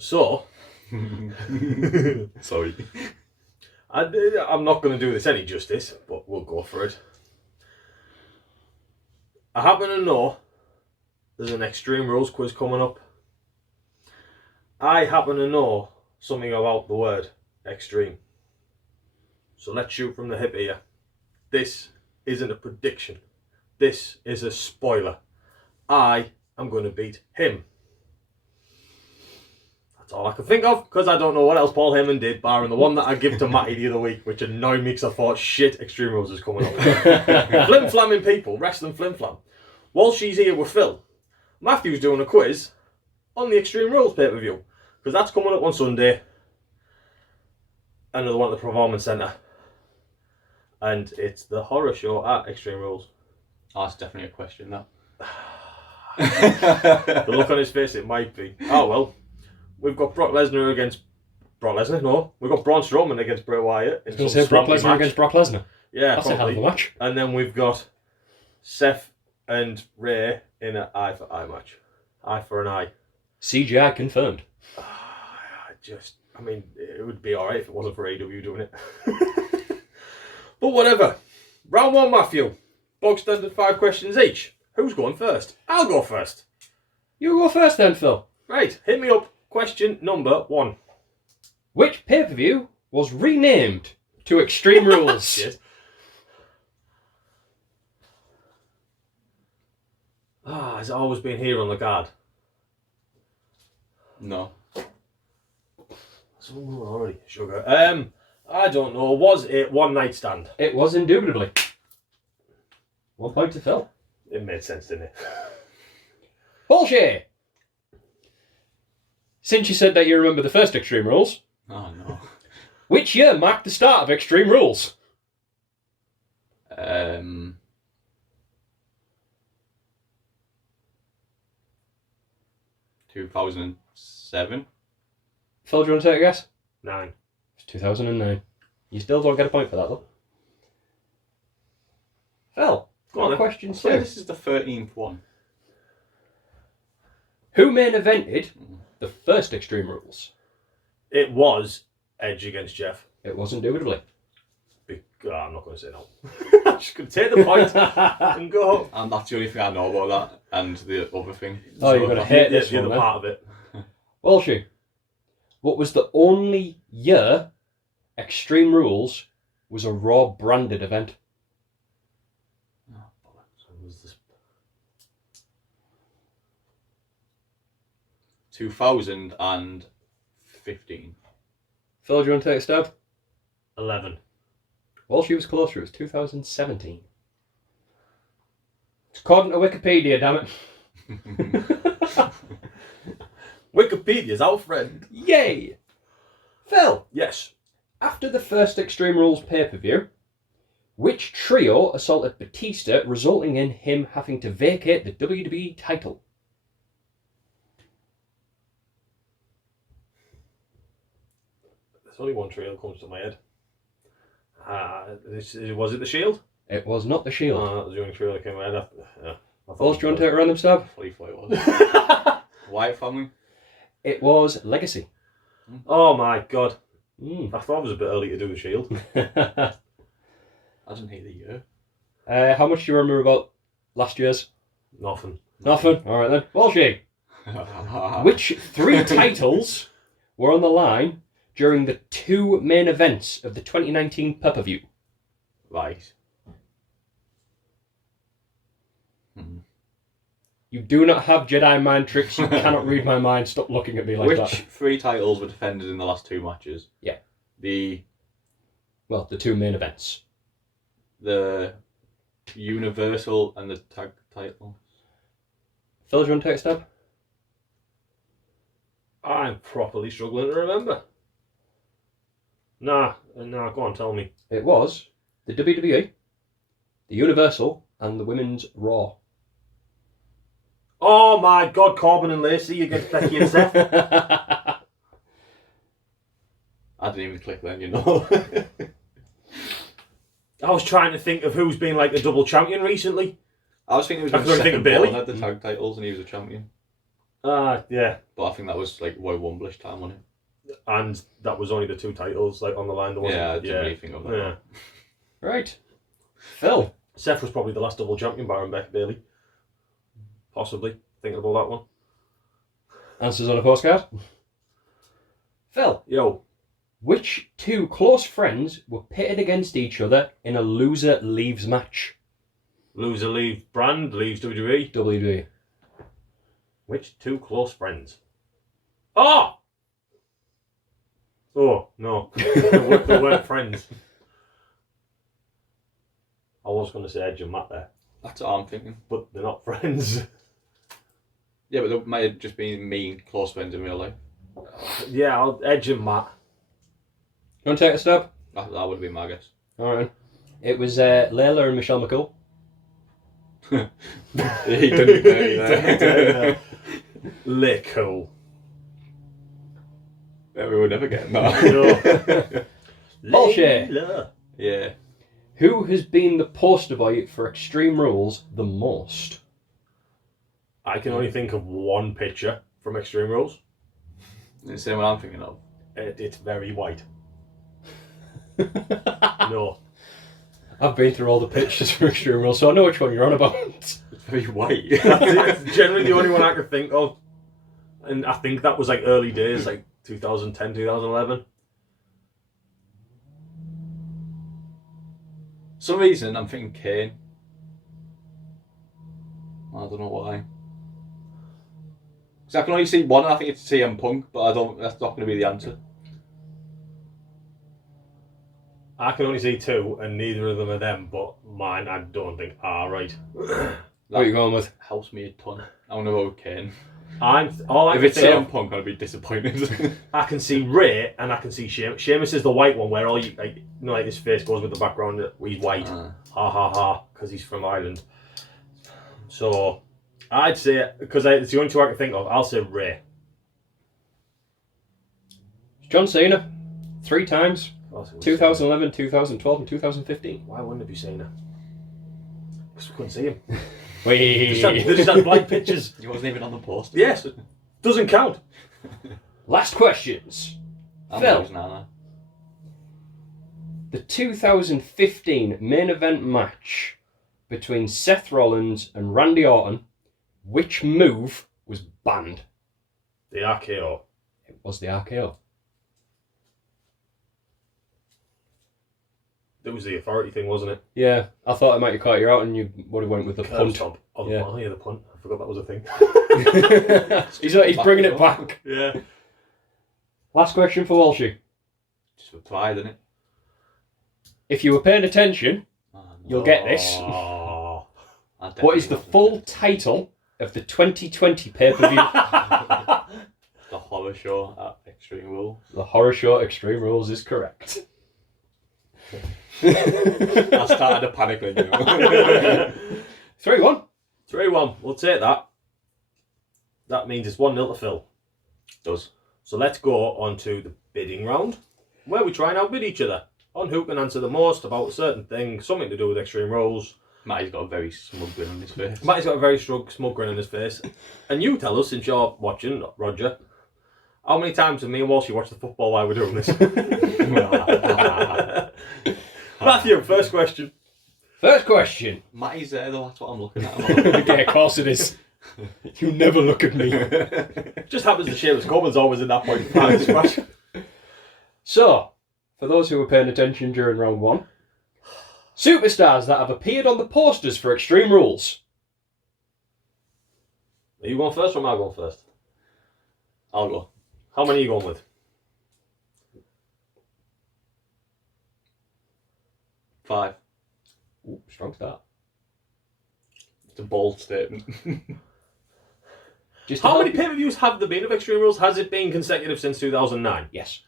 So, sorry. I'm not going to do this any justice, but we'll go for it. I happen to know there's an Extreme Rules quiz coming up. I happen to know something about the word extreme. So let's shoot from the hip here. This isn't a prediction. This is a spoiler. I am going to beat him. That's all I can think of, because I don't know what else Paul Heyman did, barring the one that I give to Matty the other week, which annoyed me because I thought, shit, Extreme Rules is coming up. Flim Flamming people, Wrestling Flim Flam. While she's here with Phil, Matthew's doing a quiz on the Extreme Rules pay-per-view, because that's coming up on Sunday. Another one at the Performance Centre. And it's the horror show at Extreme Rules. Oh, that's definitely a question, that. The look on his face, it might be. Oh, well. We've got Brock Lesnar against... Brock Lesnar? No. We've got Braun Strowman against Bray Wyatt. I was going to say Brock Lesnar against Brock Lesnar. Yeah, that's probably a hell of a match. And then we've got Seth and Ray in an eye for eye match. Eye for an eye. CGI confirmed. I mean, it would be alright if it wasn't for AEW doing it. But whatever. Round one, Matthew. Bog standard 5 questions each. Who's going first? I'll go first. You go first then, Phil. Right, hit me up. Question number 1. Which pay-per-view was renamed to Extreme Rules? Shit. Has it always been here on the card? No. So already sugar. I don't know. Was it One Night Stand? It was indubitably. 1 point to Phil. It made sense, didn't it? Bullshit! Since you said that you remember the first Extreme Rules, Oh, no. which year marked the start of Extreme Rules? 2007. Phil, do you want to take a guess? 9. It's 2009. You still don't get a point for that, though. Phil, Go on then. question So 2. this is the 13th one. Who main evented the first Extreme Rules? It was Edge against Jeff. It was indubitably. I'm not going to say no. I'm just going to take the point and go. And that's the only thing I know about that. And the other thing. Oh, you're going to hate this the one, other then. part of it. Walshy, what was the only year Extreme Rules was a Raw branded event? Oh, was this... 2015. Phil, do you want to take a stab? 11. Walshy was closer. It was 2017. It's according to Wikipedia, damn it. Wikipedia's our friend. Yay! Phil, Yes. after the first Extreme Rules pay-per-view, which trio assaulted Batista, resulting in him having to vacate the WWE title? There's only one trio that comes to my head. Was it the Shield? It was not the Shield. That was the only trio that came to my head. Phil, do you want to take a random stab? What it was. Wyatt family. It was Legacy. Oh my god. Mm. I thought it was a bit early to do the Shield. I didn't hate the year. How much do you remember about last year's? Nothing. Nothing. All right then. Walshy, which 3 titles were on the line during the 2 main events of the 2019 pay-per-view? Right. You do not have Jedi mind tricks. You cannot read my mind. Stop looking at me like Which that. 3 titles were defended in the last 2 matches? Yeah. The 2 main events. Universal and the tag title. Phil, do you want to take a stab? I'm properly struggling to remember. Nah, go on, tell me. It was the WWE, the Universal, and the Women's Raw. Oh my God, Corbin and Lacey against Becky and Seth. I didn't even click then, you know. I was trying to think of who's been like the double champion recently. I was thinking it was I couldn't think of Bailey. had the tag titles and he was a champion. Yeah. But I think that was like Roy Wumblish time on him. And that was only the 2 titles like on the line. There wasn't. Yeah, I didn't really think of that. Yeah. Right. Phil. Seth was probably the last double champion, Baron Beck Bailey. Possibly. Thinking about that one. Answers on a postcard. Phil. Yo. Which 2 close friends were pitted against each other in a loser leaves match? Loser leaves brand, leaves WWE. WWE. Which 2 close friends? Oh! Oh, no. They weren't friends. I was going to say Edge and Matt there, That's what I'm thinking. but they're not friends. Yeah, but they might have just been mean close friends in real life. Yeah, Edge and Matt. You want to take a stab? That would have been my guess. Alright. It was Layla and Michelle McCool. He didn't there. Lickle. Yeah, we were never getting that. Bullshit. Layla. Yeah. Who has been the poster boy for Extreme Rules the most? I can only think of one picture from Extreme Rules. It's the same one I'm thinking of. It's very white. No. I've been through all the pictures for Extreme Rules, so I know which one you're on about. It's very white. That's generally the only one I could think of. And I think that was like early days, like 2010, 2011. For some reason, I'm thinking Kane. I don't know why. Because I can only see one, and I think it's CM Punk, but I don't. That's not going to be the answer. I can only see 2, and neither of them are them, but mine I don't think are right. What are you going with? Helps me a ton. I want to go with Kane. If If it's CM Punk, I'd be disappointed. I can see Ray and I can see Sheamus. Sheamus is the white one where all you like his face goes with the background. He's white, ha ha ha, because he's from Ireland. So I'd say, because it's the only 2 I can think of, I'll say Ray. John Cena. 3 times. 2011, 2012 and 2015. Why wouldn't it be Cena? Because we couldn't see him. Wait. They just had blank pictures. He wasn't even on the poster. Yes, doesn't count. Last questions. Phil. Nana. The 2015 main event match between Seth Rollins and Randy Orton, which move was banned? The RKO. It was the RKO. It was the authority thing, wasn't it? Yeah, I thought I might have caught you out and you would have went with the punt. Stomp. Oh, Yeah. oh, yeah, the punt. I forgot that was a thing. he's bringing it back. Yeah. Last question for Walshy. Just for pride, isn't it? If you were paying attention, Oh, no. you'll get this. Oh. What is the full title of the 2020 pay-per-view? The horror show at Extreme Rules. The Horror Show Extreme Rules is correct. I started to panic then, you know. 3-1. 3-1. We'll take that. That means it's 1-0 to Phil. Does. So let's go on to the bidding round, where we try and outbid each other on who can answer the most about a certain thing, something to do with Extreme Rules. Matty's got a very smug grin on his face. Matty's got a very smug grin on his face. And you tell us, since you're watching, Roger, how many times have me and Walshy watched the football while we're doing this? Matthew, first question. First question. Matty's there though, that's what I'm looking at. Yeah, of course it is. You never look at me. Just happens to Seamus Coleman's always in that point in time. This match. So, for those who were paying attention during round 1, superstars that have appeared on the posters for Extreme Rules. Are you going first or am I going first? I'll go. How many are you going with? 5. Ooh, strong start. It's a bold statement. How many pay-per-views have there been of Extreme Rules? Has it been consecutive since 2009? Yes.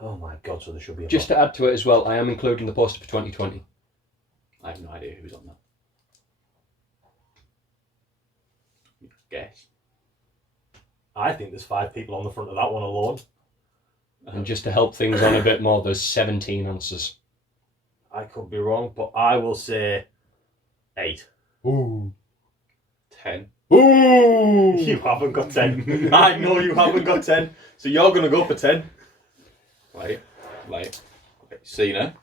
Oh my god, so there should be a Just to add to it as well, I am including the poster for 2020. I have no idea who's on that. guess. I think there's 5 people on the front of that one alone. And just to help things on a bit more, there's 17 answers. I could be wrong, but I will say 8. Ooh. 10. Ooh! You haven't got 10. I know you haven't got 10. So you're going to go for 10. Right. Cena.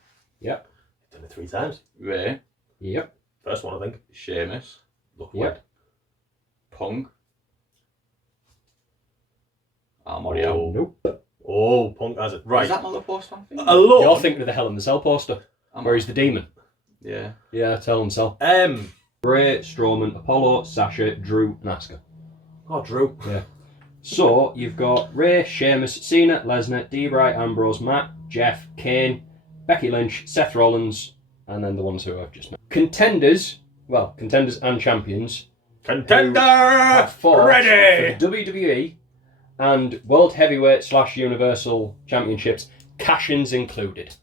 Yep. Done it 3 times. Ray. Yep. First one, I think. Sheamus. Look Yep. weird. Punk. Mario. Nope. Oh, Punk has it. Right. Is that not the poster I'm thinking? Alone. You're thinking of the Hell in the Cell poster, where he's the demon. Yeah. Yeah, it's Hell in the Cell. Bray, Strowman, Apollo, Sasha, Drew, and Asuka. Oh, Drew. Yeah. So, you've got Ray, Sheamus, Cena, Lesnar, Debray, Ambrose, Matt, Jeff, Kane, Becky Lynch, Seth Rollins, and then the ones who I've just met. Contenders and champions Contender! have fought Ready! for the WWE and World Heavyweight / Universal Championships, cash-ins included.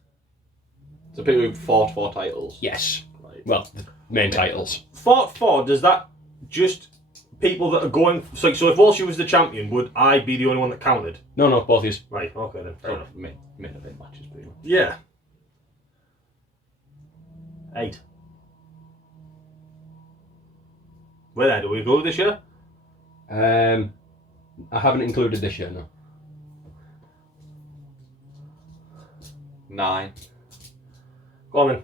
So people who fought for titles. Yes. Right. Well, the main titles. Fought for, does that just people that are going... So if Walsh was the champion, would I be the only one that counted? No, both of you. Right, okay then. Fair enough. Main event matches, pretty much. Yeah. 8. Where then? Do we go this year? I haven't included this year, no. 9. Go on then.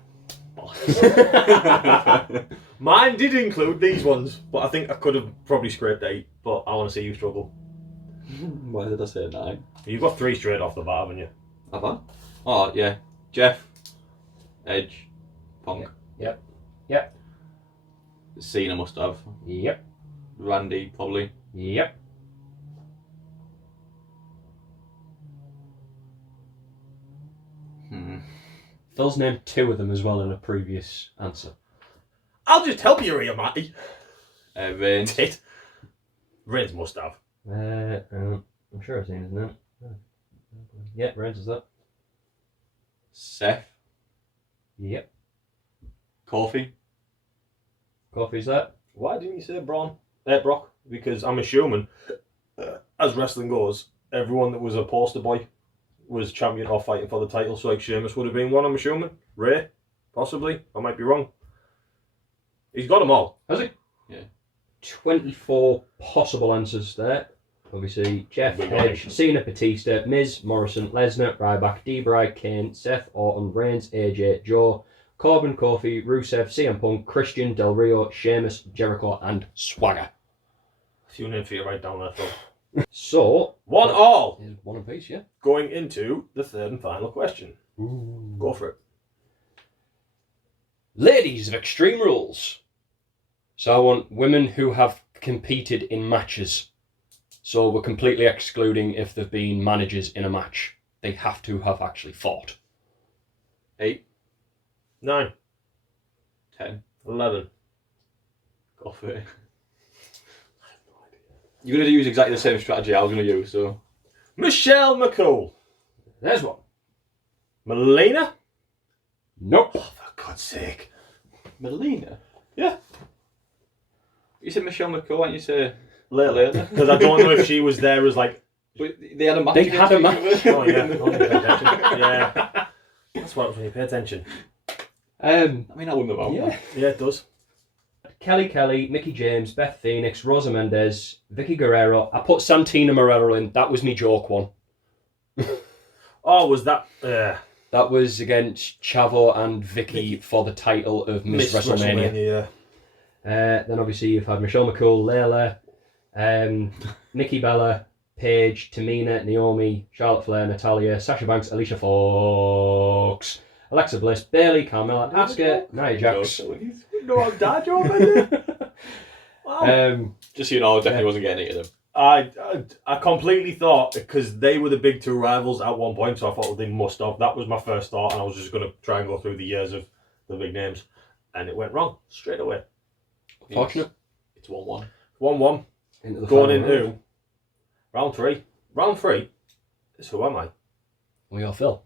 Mine did include these ones, but I think I could have probably scraped 8, but I want to see you struggle. Why did I say 9? You've got 3 straight off the bat, haven't you? Have I? Oh, yeah. Jeff. Edge. Punk. Yep. Cena must have. Yep. Randy, probably. Yep. Phil's named 2 of them as well in a previous answer. I'll just help you here, Matty. Reigns. Tit. Reigns must have. I'm sure I've seen his name. Yeah, Reigns is that. Seth. Yep. Kofi. Coffee's that. Why didn't you say Brock? Because I'm assuming, as wrestling goes, everyone that was a poster boy was champion or fighting for the title. So like Sheamus would have been one, I'm assuming. Ray, possibly. I might be wrong. He's got them all. Has he? Yeah. 24 possible answers there. Obviously, Jeff, Edge, Cena, Batista, Miz, Morrison, Lesnar, Ryback, Debray, Kane, Seth, Orton, Reigns, AJ, Joe, Corbin, Kofi, Rusev, CM Punk, Christian, Del Rio, Sheamus, Jericho, and Swagger. A few names for you right down there, Phil. So, 1 all. is one apiece, yeah? Going into the 3rd and final question. Ooh. Go for it. Ladies of Extreme Rules. So I want women who have competed in matches. So we're completely excluding if they've been managers in a match. They have to have actually fought. 8. 9. 10. 11. Go for it. You're going to use exactly the same strategy I was going to use, so... Michelle McCool. There's one. Melina? Nope. Oh, for God's sake. Melina? Yeah. You said Michelle McCool, why don't you say... Layla. Because I don't know if she was there as like... But they had a match. They had a match. Oh yeah. Oh, you pay attention. Yeah. That's what when you pay attention. I mean, I wouldn't have known. Yeah. Yeah, it does. Kelly, Mickey James, Beth Phoenix, Rosa Mendez, Vicky Guerrero. I put Santina Morello in. That was me joke one. Oh, was that... That was against Chavo and Vicky for the title of Miss WrestleMania. Yeah. Then obviously you've had Michelle McCool, Layla, Nikki Bella, Paige, Tamina, Naomi, Charlotte Flair, Natalia, Sasha Banks, Alicia Fox, Alexa Bliss, Bayley, Carmella, Asuka, Nia Jax. No, I'm dad joke, Wow. Just so you know, I definitely wasn't getting any of them. I completely thought, because they were the big 2 rivals at one point, so I thought they must have. That was my first thought, and I was just going to try and go through the years of the big names. And it went wrong, straight away. Fortunate. It's 1-1. 1-1. Into the Going final into round 3. Round 3 is Who Am I? We are Phil.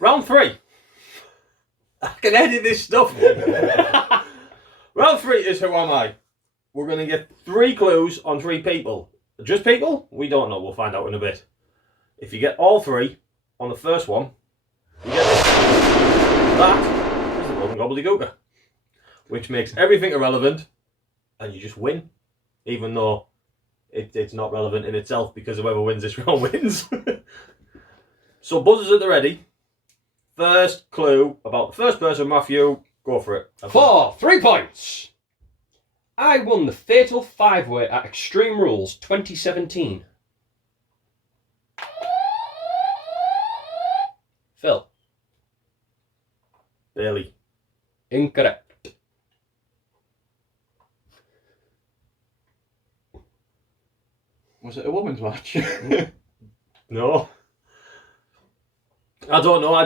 Round 3. I can edit this stuff. Round 3 is Who Am I? We're going to get 3 clues on 3 people. Just people? We don't know. We'll find out in a bit. If you get all 3 on the first one, you get this. That is the Golden Gobbledygooker. Which makes everything irrelevant, and you just win. Even though it's not relevant in itself, because whoever wins this round wins. So buzzers at the ready. First clue about the first person, Matthew. Go for it. For 3 points. I won the Fatal 5-Way at Extreme Rules 2017. Phil. Bailey. Incorrect. Was it a women's match? No. I don't know.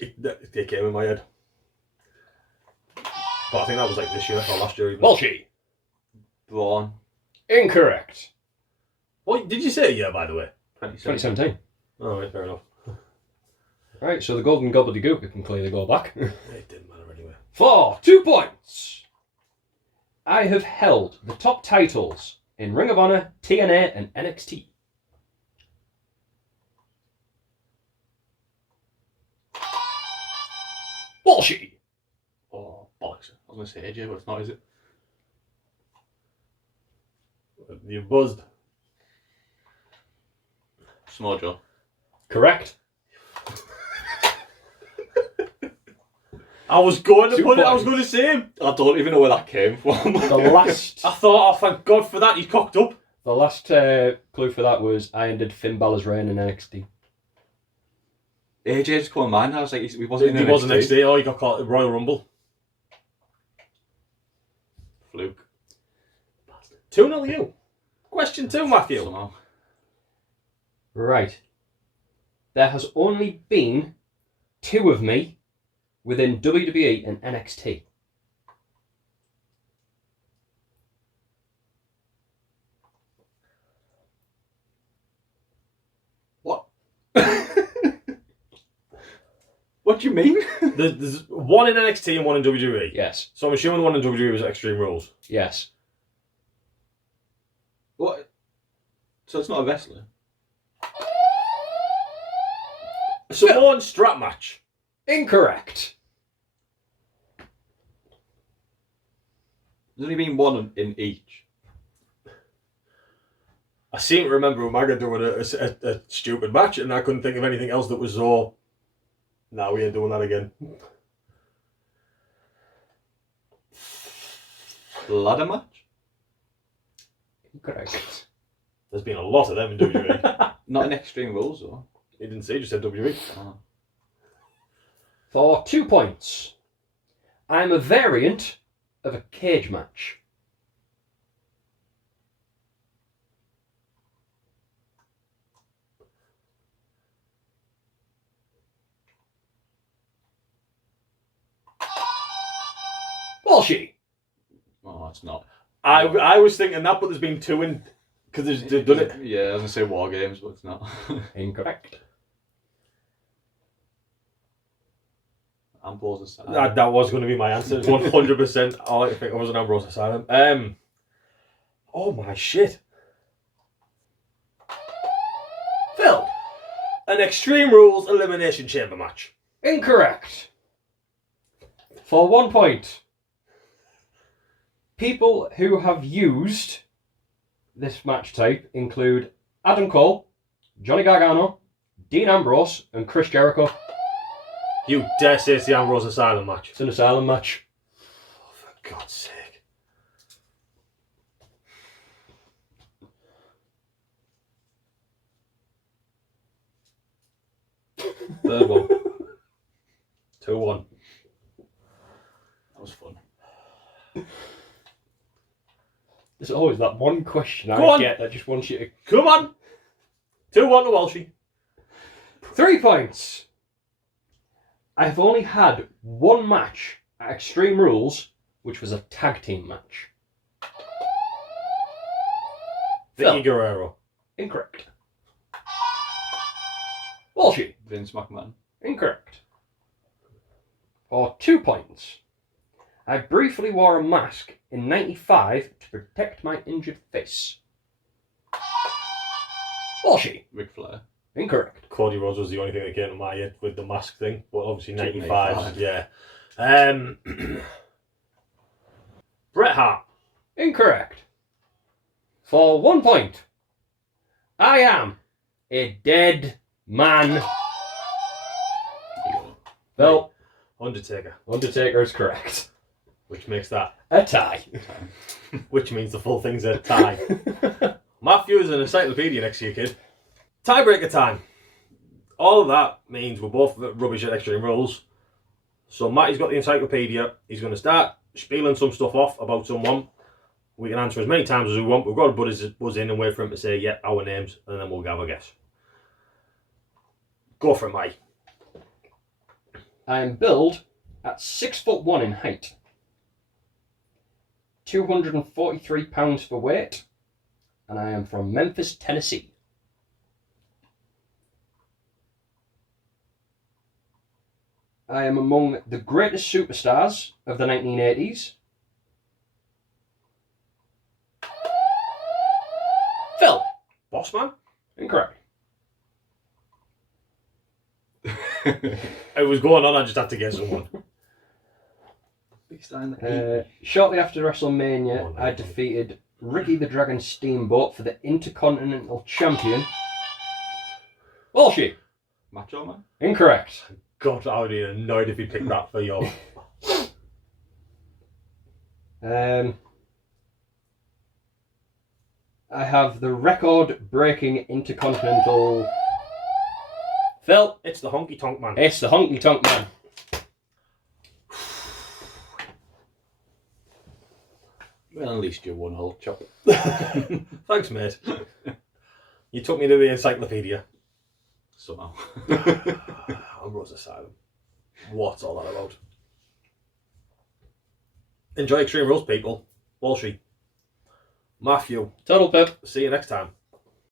It came in my head. But I think that was like this year or last year even. Walshy. Braun. Incorrect. What did you say a year, by the way? 2017. Oh, right, fair enough. Right, so the Golden Gobbledygooker can clearly go back. It didn't matter anyway. For 2 points. I have held the top titles in Ring of Honor, TNA, and NXT. Walshy. Oh, bollocks. I was going to say AJ, but it's not, is it? You buzzed. Samoa Joe. Correct. I was going to 2 put it. I was points. going to say him. I don't even know where that came from. The last I thought, oh, thank God for that. He's cocked up. clue for that was I ended Finn Balor's reign in NXT. AJ just came in mind. I was like, he wasn't in He NXT. wasn't NXT. Oh, he got caught at Royal Rumble. Fluke. 2-0 you. Question 2, Matthew. Somehow. Right. There has only been 2 of me within WWE and NXT. What? What do you mean? There's one in NXT and one in WWE. Yes. So I'm assuming the one in WWE was Extreme Rules. Yes. What? So it's not a wrestler? Samoan strap match. Incorrect. There's only been one in each. I seem to remember Umaga doing a stupid match, and I couldn't think of anything else that was so. Nah, we ain't doing that again. Ladder match? Incorrect. There's been a lot of them in WWE. Not in Extreme Rules, though. He didn't say, he just said WWE. Oh. For 2 points. I'm a variant of a cage match. Walshy. Oh, it's not. I was thinking that, but there's been 2 in. Because they've done it. Yeah, I was going to say War Games, but it's not. Incorrect. Ambrose Asylum. That was going to be my answer. 100%. All I could think of was an Ambrose Asylum. Oh my shit. Phil. An Extreme Rules Elimination Chamber match. Incorrect. For 1 point. People who have used this match type include Adam Cole, Johnny Gargano, Dean Ambrose, and Chris Jericho. You dare say it's the Ambrose Asylum match? It's an asylum match. Oh, for God's sake. Third one. 2-1. That was fun. There's always that one question Go on. get that just wants you to... Come on. 2-1 to Walshy. 3 points. I have only had 1 match at Extreme Rules, which was a tag team match. Vicky Phil. Guerrero. Incorrect. Walshy. Vince McMahon. Incorrect. For 2 points. I briefly wore a mask in 95 to protect my injured face. Walshy. Ric Flair. Incorrect. Cody Rhodes was the only thing that came to my head with the mask thing, but obviously Chicken 95, 85. yeah. Bret Hart. Incorrect. For 1 point, I am a dead man. Well, Undertaker, Undertaker is correct. which makes that, A tie. which means the full thing's a tie. Matthew is an encyclopedia next year, kid. Tiebreaker time. All of that means we're both rubbish at Extreme Rules. So Matty's got the encyclopedia. He's going to start spieling some stuff off about someone. We can answer as many times as we want. We've got to buzz in and wait for him to say, yeah, our names, and then we'll have a guess. Go for it, Matty. I am billed at 6'1" in height, 243 pounds for weight, and I am from Memphis, Tennessee. I am among the greatest superstars of the 1980s. Phil. Bossman? Incorrect. It was going on, I just had to get someone. Shortly after WrestleMania, Oh, no. I defeated Ricky the Dragon Steamboat for the Intercontinental Champion. Bullshit. Macho Man. Incorrect. God, I would be annoyed if he picked that for your... I have the record-breaking Intercontinental... Phil. It's the Honky Tonk Man. It's the Honky Tonk Man. Well, at least you won, whole chop. Thanks, mate. You took me to the encyclopedia. Somehow. Ambrose Asylum. What's all that about? Enjoy Extreme Rules, people. Walshy. Matthew. Total Pip. See you next time.